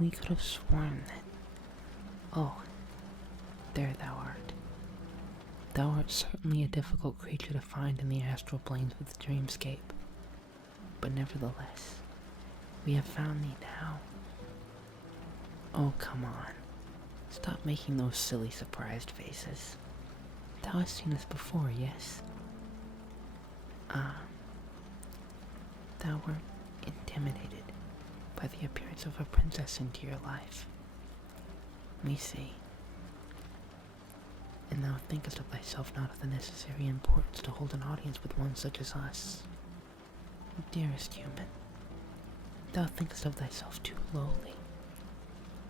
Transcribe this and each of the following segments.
We could have sworn that... Oh, there thou art. Thou art certainly a difficult creature to find in the astral planes of the dreamscape. But nevertheless, we have found thee now. Oh, come on. Stop making those silly surprised faces. Thou hast seen us before, yes? Thou wert intimidated by the appearance of a princess into your life. We see. And thou thinkest of thyself not of the necessary importance to hold an audience with one such as us. Dearest human, thou thinkest of thyself too lowly.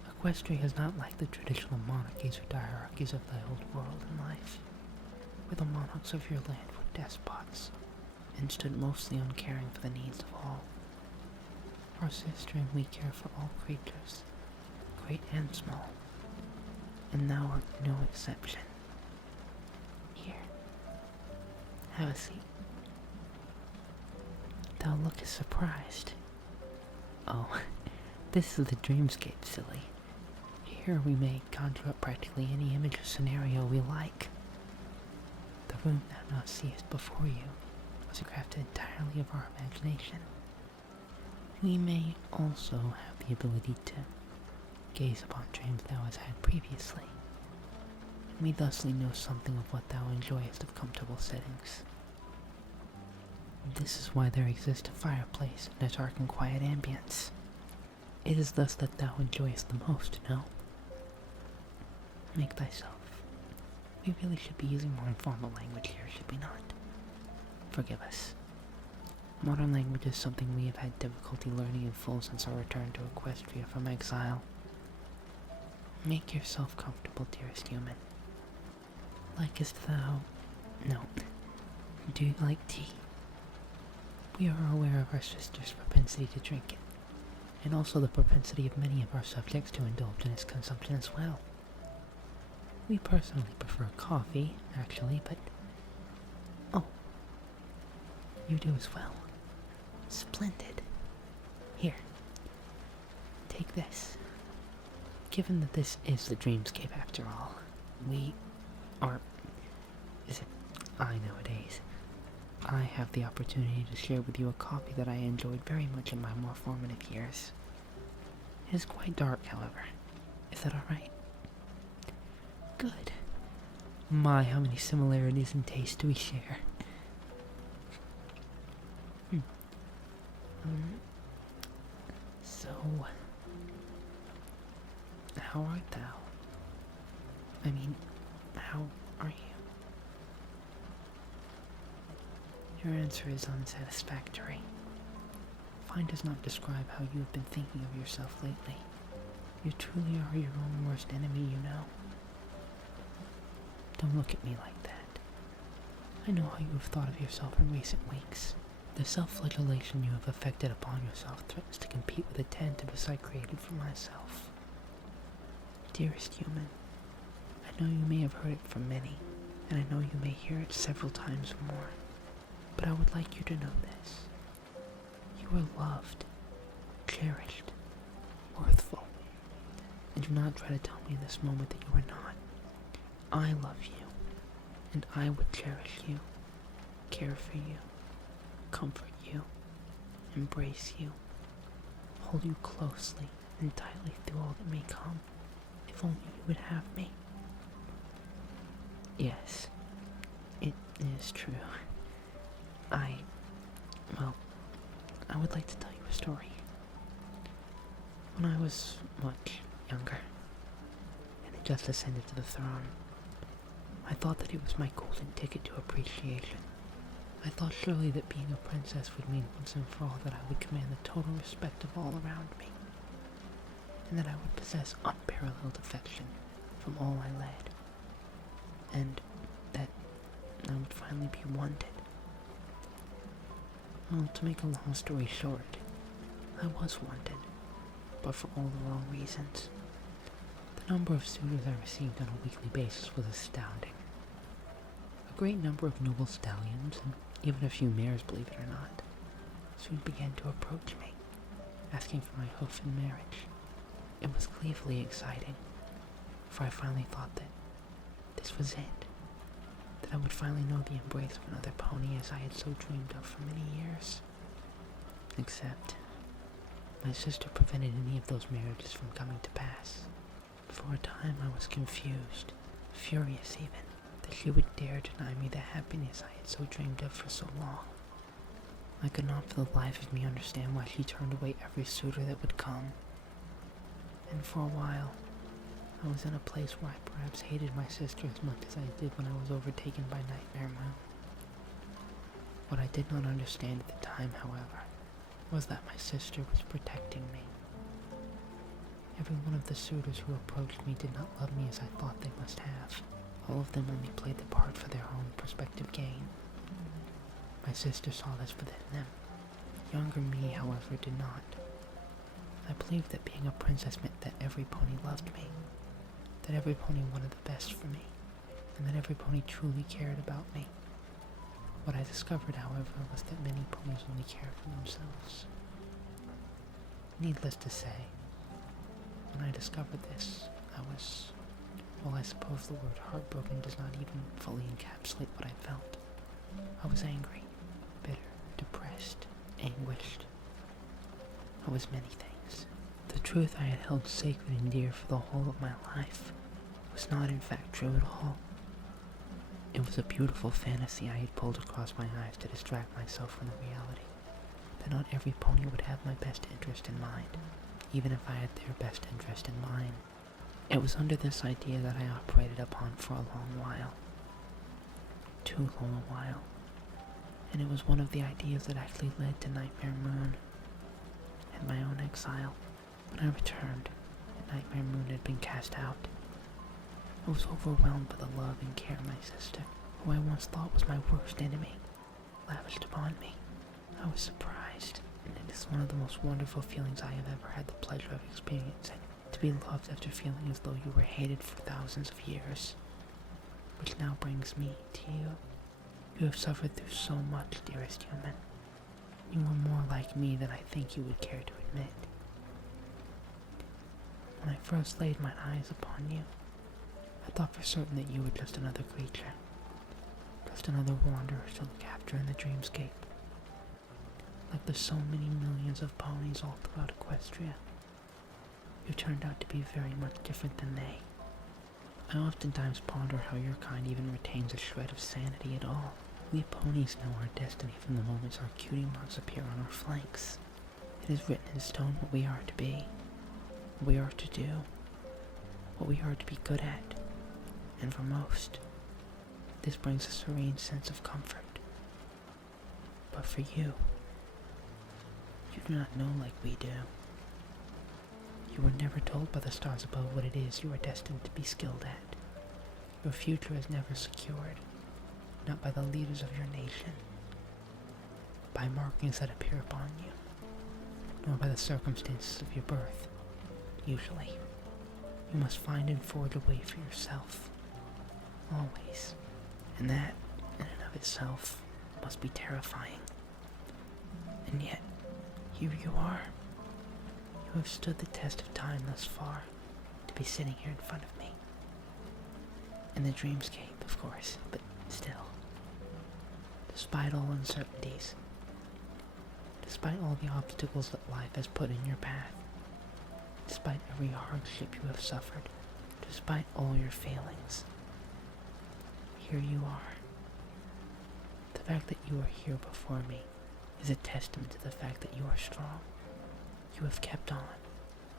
Equestria is not like the traditional monarchies or hierarchies of thy old world and life, where the monarchs of your land were despots, and stood mostly uncaring for the needs of all. Our sister and we care for all creatures, great and small, and thou art no exception. Here, have a seat. Thou lookest surprised. Oh, this is the dreamscape, silly. Here we may conjure up practically any image or scenario we like. The room thou now seest before you was crafted entirely of our imagination. We may also have the ability to gaze upon dreams thou hast had previously. We thusly know something of what thou enjoyest of comfortable settings. This is why there exists a fireplace and a dark and quiet ambience. It is thus that thou enjoyest the most, no? Make thyself. We really should be using more informal language here, should we not? Forgive us. Modern language is something we have had difficulty learning in full since our return to Equestria from exile. Make yourself comfortable, dearest human. Likest thou... No. Do you like tea? We are aware of our sister's propensity to drink it, and also the propensity of many of our subjects to indulge in its consumption as well. We personally prefer coffee, actually, but... Oh. You do as well. Splendid. Here. Take this. Given that this is the dreamscape after all, we are... Is it I nowadays? I have the opportunity to share with you a coffee that I enjoyed very much in my more formative years. It is quite dark, however. Is that alright? Good. My, how many similarities in taste do we share? So, how art thou? I mean, how are you? Your answer is unsatisfactory. Fine does not describe how you have been thinking of yourself lately. You truly are your own worst enemy, you know. Don't look at me like that. I know how you have thought of yourself in recent weeks. The self-flagellation you have effected upon yourself threatens to compete with the tentative I created for myself. Dearest human, I know you may have heard it from many, and I know you may hear it several times or more, but I would like you to know this. You are loved, cherished, worthful, and do not try to tell me in this moment that you are not. I love you, and I would cherish you, care for you, comfort you, embrace you, hold you closely and tightly through all that may come, if only you would have me. Yes, it is true. I would like to tell you a story. When I was much younger, and had just ascended to the throne, I thought that it was my golden ticket to appreciation. I thought surely that being a princess would mean once and for all that I would command the total respect of all around me, and that I would possess unparalleled affection from all I led, and that I would finally be wanted. Well, to make a long story short, I was wanted, but for all the wrong reasons. The number of suitors I received on a weekly basis was astounding. A great number of noble stallions, and even a few mares, believe it or not, soon began to approach me, asking for my hoof in marriage. It was gleefully exciting, for I finally thought that this was it, that I would finally know the embrace of another pony as I had so dreamed of for many years. Except, my sister prevented any of those marriages from coming to pass. For a time I was confused, furious even, that she would dare deny me the happiness I had so dreamed of for so long. I could not for the life of me understand why she turned away every suitor that would come. And for a while, I was in a place where I perhaps hated my sister as much as I did when I was overtaken by Nightmare Moon. What I did not understand at the time, however, was that my sister was protecting me. Every one of the suitors who approached me did not love me as I thought they must have. All of them only played the part for their own prospective gain. My sister saw this within them. Younger me, however, did not. I believed that being a princess meant that every pony loved me, that every pony wanted the best for me, and that every pony truly cared about me. What I discovered, however, was that many ponies only care for themselves. Needless to say, when I discovered this, I was, well, I suppose the word heartbroken does not even fully encapsulate what I felt. I was angry, bitter, depressed, anguished. I was many things. The truth I had held sacred and dear for the whole of my life was not in fact true at all. It was a beautiful fantasy I had pulled across my eyes to distract myself from the reality that not every pony would have my best interest in mind, even if I had their best interest in mine. It was under this idea that I operated upon for a long while. Too long a while. And it was one of the ideas that actually led to Nightmare Moon and my own exile. When I returned, and Nightmare Moon had been cast out, I was overwhelmed by the love and care my sister, who I once thought was my worst enemy, lavished upon me. I was surprised, and it is one of the most wonderful feelings I have ever had the pleasure of experiencing, to be loved after feeling as though you were hated for thousands of years. Which now brings me to you. You have suffered through so much, dearest human. You are more like me than I think you would care to admit. When I first laid my eyes upon you, I thought for certain that you were just another creature, just another wanderer to look after in the dreamscape. Like the so many millions of ponies all throughout Equestria, you turned out to be very much different than they. I oftentimes ponder how your kind even retains a shred of sanity at all. We ponies know our destiny from the moment our cutie marks appear on our flanks. It is written in stone what we are to be, what we are to do, what we are to be good at, and for most, this brings a serene sense of comfort. But for you do not know like we do. You were never told by the stars above what it is you are destined to be skilled at. Your future is never secured, not by the leaders of your nation, by markings that appear upon you, nor by the circumstances of your birth. Usually, you must find and forge a way for yourself, always, and that, in and of itself, must be terrifying. And yet, here you are. You have stood the test of time thus far, to be sitting here in front of me. In the dreamscape, of course, but still. Despite all uncertainties, despite all the obstacles that life has put in your path, despite every hardship you have suffered, despite all your failings, here you are. The fact that you are here before me is a testament to the fact that you are strong. You have kept on,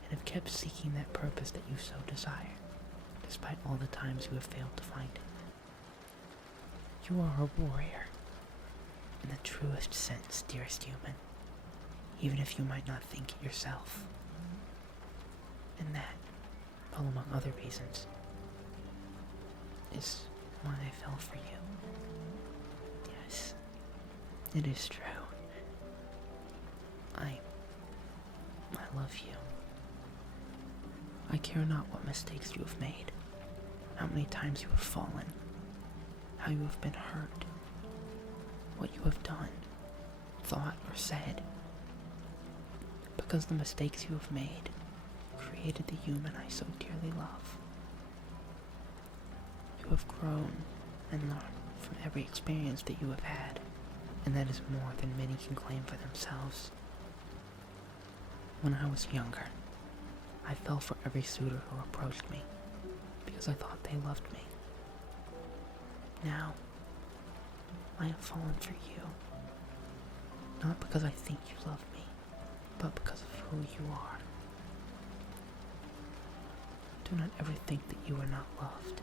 and have kept seeking that purpose that you so desire, despite all the times you have failed to find it. You are a warrior, in the truest sense, dearest human, even if you might not think it yourself. And that, well, among other reasons, is why I fell for you. Yes, it is true. I love you. I care not what mistakes you have made, how many times you have fallen, how you have been hurt, what you have done, thought, or said, because the mistakes you have made create created the human I so dearly love. You have grown and learned from every experience that you have had, and that is more than many can claim for themselves. When I was younger, I fell for every suitor who approached me, because I thought they loved me. Now, I have fallen for you, not because I think you love me, but because of who you are. Do not ever think that you are not loved.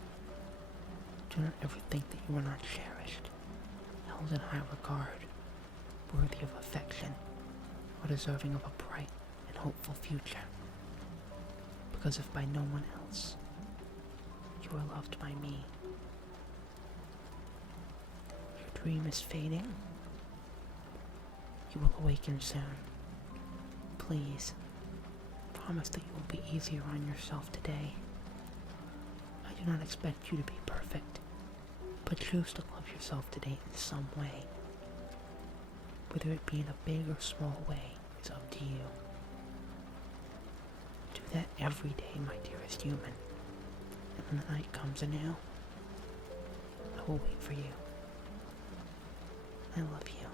Do not ever think that you are not cherished, held in high regard, worthy of affection, or deserving of a bright and hopeful future. Because if by no one else, you are loved by me. Your dream is fading. You will awaken soon. Please, promise that you will be easier on yourself today. I do not expect you to be perfect, but choose to love yourself today in some way. Whether it be in a big or small way is up to you. Do that every day, my dearest human. And when the night comes anew, I will wait for you. I love you.